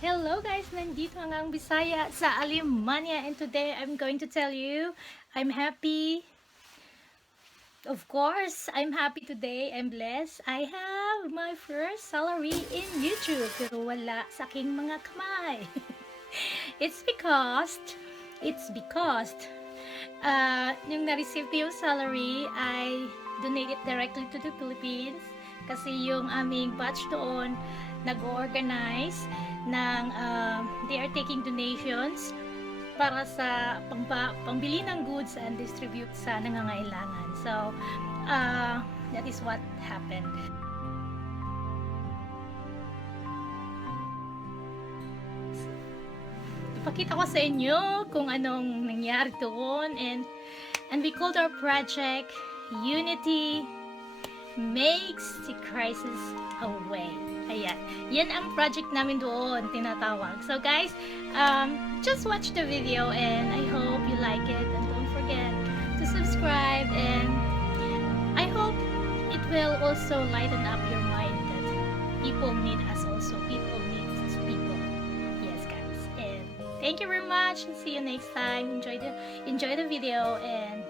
Hello guys! Nandito ang Bisaya sa Alemanya, and today I'm going to tell you I'm happy. Of course, I'm happy today. I'm blessed. I have my first salary in YouTube pero wala sa aking mga kamay. It's because yung na-receive ko yung salary, I donate it directly to the Philippines kasi yung aming batch doon nag-organize ng they are taking donations para sa pangbili ng goods and distribute sa nangangailangan. So, that is what happened. Ipakita ko sa inyo kung anong nangyari doon, and we called our project Unity Makes the Crisis Away. Ayan. Yan ang project namin doon, tinatawag. So guys, just watch the video and I hope you like it, and don't forget to subscribe, and I hope it will also lighten up your mind that people need us also. People need people. Yes guys. And thank you very much, and see you next time. Enjoy the video, and